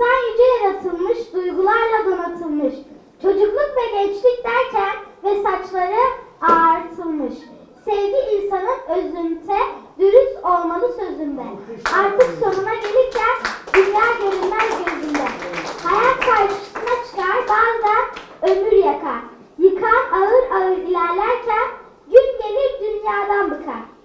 İnsan yüce yaratılmış, duygularla donatılmış. Çocukluk ve gençlik derken ve saçları ağartılmış. Sevgi insanın özünde, dürüst olmalı sözünde. Artık sonuna gelirken dünya görünmez gözünde. Hayat karşısına çıkar bazen ömür yakar. Yıkan ağır ağır ilerlerken gün gelir dünyadan bıkar.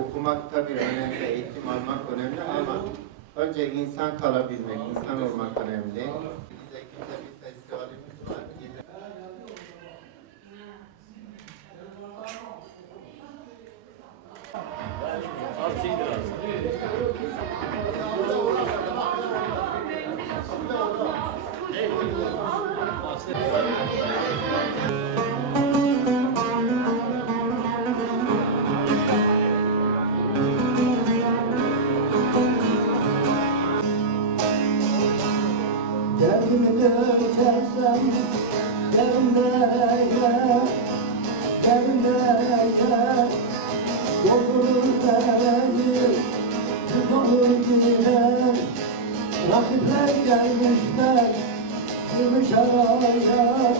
Okumak tabii önemli, eğitim almak önemli ama önce insan kalabilmek, insan olmak önemli. Bir festivalimiz var. Derdimi dökersem Derdimdeyse Derdimdeyse Doldurur beni Tuz olur gider Rakipler gelmişler Gümüş araya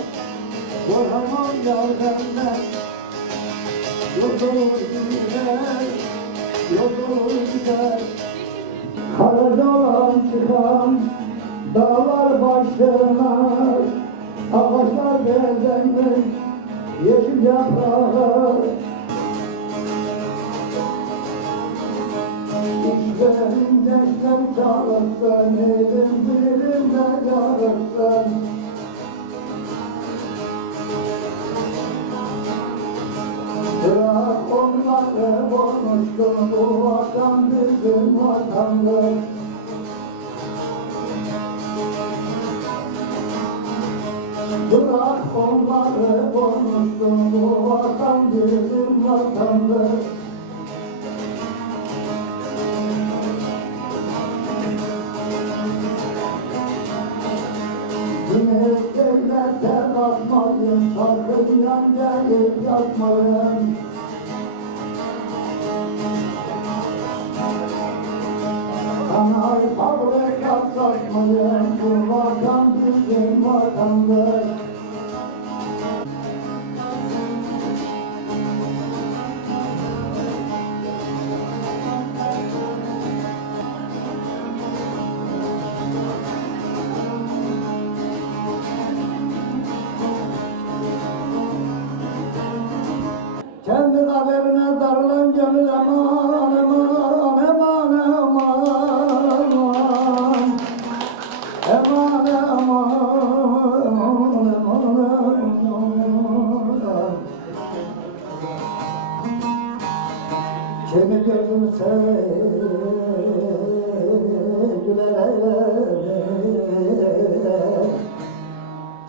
Korhamam yar benden Yoldur gider Yoldur gider. Karacalan çıkan dağlar başına Ağaçlar bezenmiş yeşil yaprağı. İşlerin gençler çağırsın Elim dilimde Bırak onları konuştum Bu vatan bizim vatandır Bırak onları konuştum Bu vatan bizim vatandır Bakmayın Sakın yan gelip yatmayın Kanal fabrikat satmayın Bu vatan bizim kaderine darılan gönül aman aman aman aman Aman aman aman aman Kimi gözümse güler eyler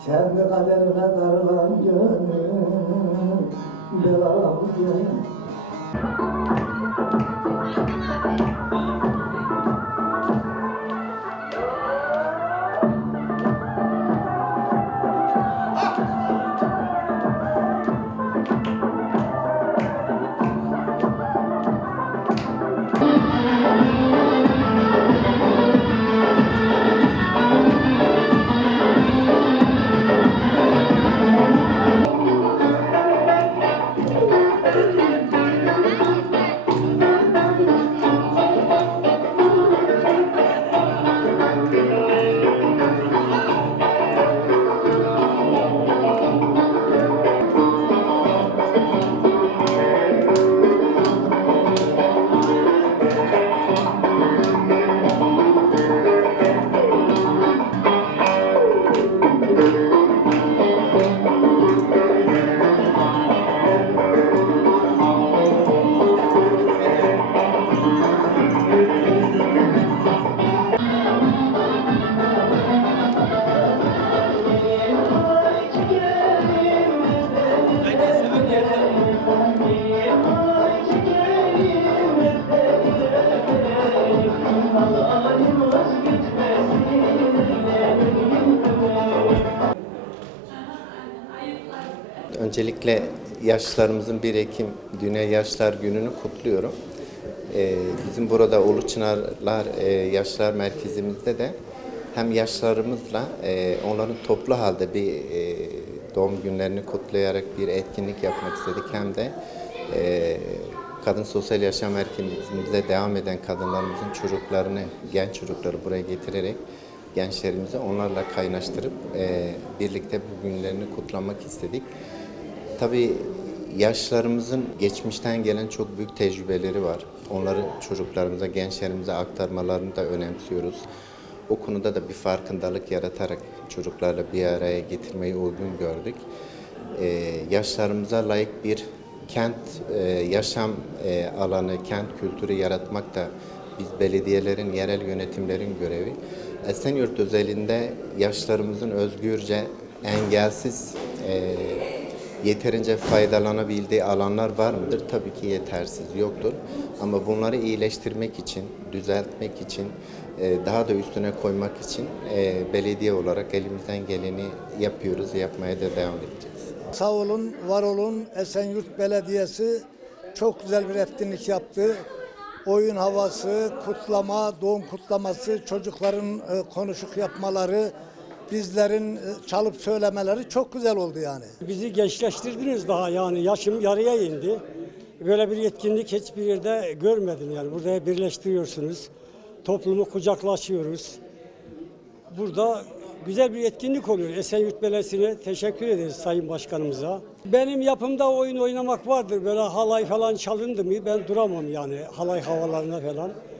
kendi kaderine darılan gönül bir aram gönül Öncelikle yaşlarımızın 1 Ekim Dünya Yaşlar Günü'nü kutluyorum. Ee, bizim burada Ulu Çınarlar e, Yaşlar Merkezimizde de hem yaşlarımızla e, onların toplu halde bir e, doğum günlerini kutlayarak bir etkinlik yapmak istedik. Hem de e, Kadın Sosyal Yaşam Merkezimize devam eden kadınlarımızın çocuklarını, genç çocukları buraya getirerek gençlerimizi onlarla kaynaştırıp e, birlikte bu günlerini kutlamak istedik. Tabii yaşlarımızın geçmişten gelen çok büyük tecrübeleri var. Onları çocuklarımıza, gençlerimize aktarmalarını da önemsiyoruz. O konuda da bir farkındalık yaratarak çocuklarla bir araya getirmeyi uygun gördük. Ee, yaşlarımıza layık bir kent e, yaşam e, alanı, kent kültürü yaratmak da biz belediyelerin, yerel yönetimlerin görevi. Esenyurt özelinde yaşlarımızın özgürce, engelsiz e, yeterince faydalanabildiği alanlar var mıdır? Tabii ki yetersiz, yoktur. Ama bunları iyileştirmek için, düzeltmek için, e, daha da üstüne koymak için e, belediye olarak elimizden geleni yapıyoruz, yapmaya da devam edeceğiz. Sağ olun, var olun. Esenyurt Belediyesi çok güzel bir etkinlik yaptı. Oyun havası, kutlama, doğum kutlaması, çocukların e, konuşuk yapmaları, bizlerin e, çalıp söylemeleri çok güzel oldu yani. Bizi gençleştirdiniz daha yani yaşım yarıya indi. Böyle bir yetkinlik hiçbir yerde görmedim yani. Burada birleştiriyorsunuz. Toplumu kucaklaşıyoruz. Burada güzel bir etkinlik oluyor. Esenyurt Belediyesi'ne teşekkür ederiz Sayın Başkanımıza. Benim yapımda oyun oynamak vardır. Böyle halay falan çalındı mı ben duramam yani halay havalarına falan.